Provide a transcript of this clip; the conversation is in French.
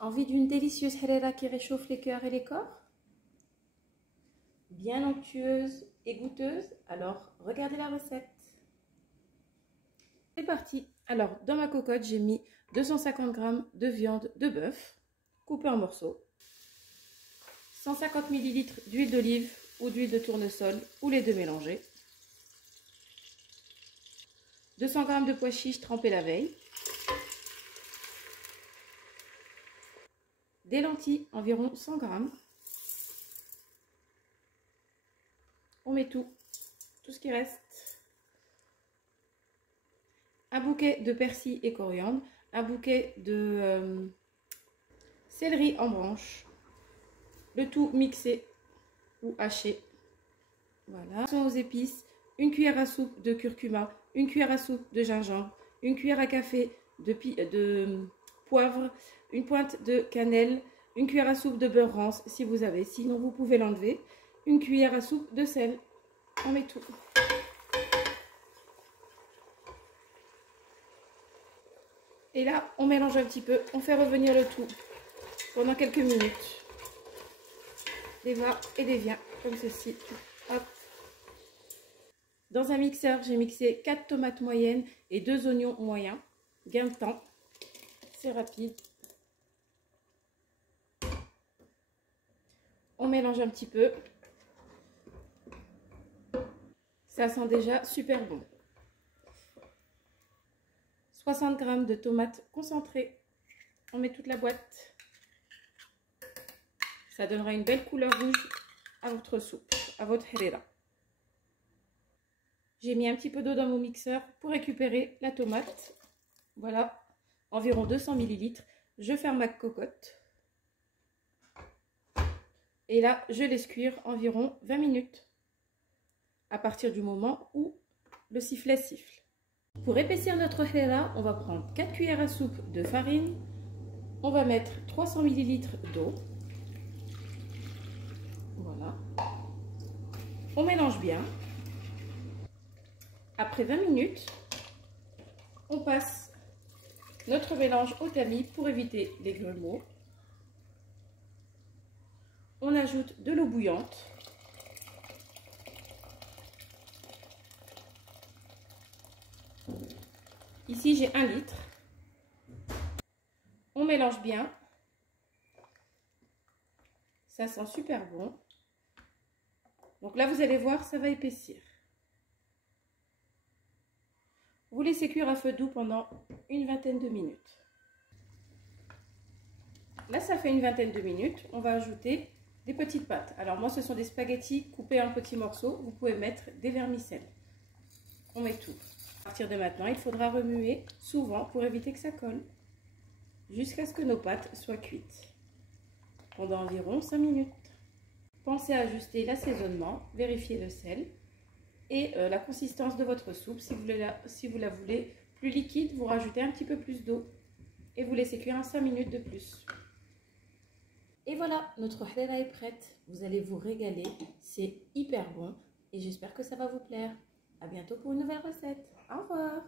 Envie d'une délicieuse harira qui réchauffe les cœurs et les corps? Bien onctueuse et goûteuse? Alors, regardez la recette. C'est parti. Alors, dans ma cocotte, j'ai mis 250 g de viande de bœuf coupée en morceaux, 150 ml d'huile d'olive ou d'huile de tournesol ou les deux mélangés, 200 g de pois chiches trempés la veille, des lentilles, environ 100 g. On met tout ce qui reste. Un bouquet de persil et coriandre, un bouquet de céleri en branches, le tout mixé ou haché. Voilà. Aux épices, une cuillère à soupe de curcuma, une cuillère à soupe de gingembre, une cuillère à café de poivre, une pointe de cannelle, une cuillère à soupe de beurre rance si vous avez, sinon vous pouvez l'enlever, une cuillère à soupe de sel. On met tout. Et là, on mélange un petit peu, on fait revenir le tout pendant quelques minutes. Des va et des viens, comme ceci. Hop. Dans un mixeur, j'ai mixé 4 tomates moyennes et 2 oignons moyens. Gain de temps, c'est rapide. On mélange un petit peu. Ça sent déjà super bon. 60 g de tomates concentrées. On met toute la boîte. Ça donnera une belle couleur rouge à votre soupe, à votre harira. J'ai mis un petit peu d'eau dans mon mixeur pour récupérer la tomate. Voilà, environ 200 ml. Je ferme ma cocotte. Et là, je laisse cuire environ 20 minutes. À partir du moment où le sifflet siffle. Pour épaissir notre harira, on va prendre 4 cuillères à soupe de farine. On va mettre 300 ml d'eau. Voilà. On mélange bien. Après 20 minutes, on passe notre mélange au tamis pour éviter les grumeaux. On ajoute de l'eau bouillante. Ici, j'ai 1 litre. On mélange bien. Ça sent super bon. Donc là, vous allez voir, ça va épaissir. Vous laissez cuire à feu doux pendant une vingtaine de minutes. Là, ça fait une vingtaine de minutes. On va ajouter des petites pâtes. Alors moi, ce sont des spaghettis coupés en petits morceaux. Vous pouvez mettre des vermicelles. On met tout. À partir de maintenant, il faudra remuer souvent pour éviter que ça colle. Jusqu'à ce que nos pâtes soient cuites. Pendant environ 5 minutes. Pensez à ajuster l'assaisonnement, vérifier le sel et la consistance de votre soupe. Si vous la voulez plus liquide, vous rajoutez un petit peu plus d'eau et vous laissez cuire 5 minutes de plus. Et voilà, notre harira est prête. Vous allez vous régaler, c'est hyper bon et j'espère que ça va vous plaire. À bientôt pour une nouvelle recette. Au revoir.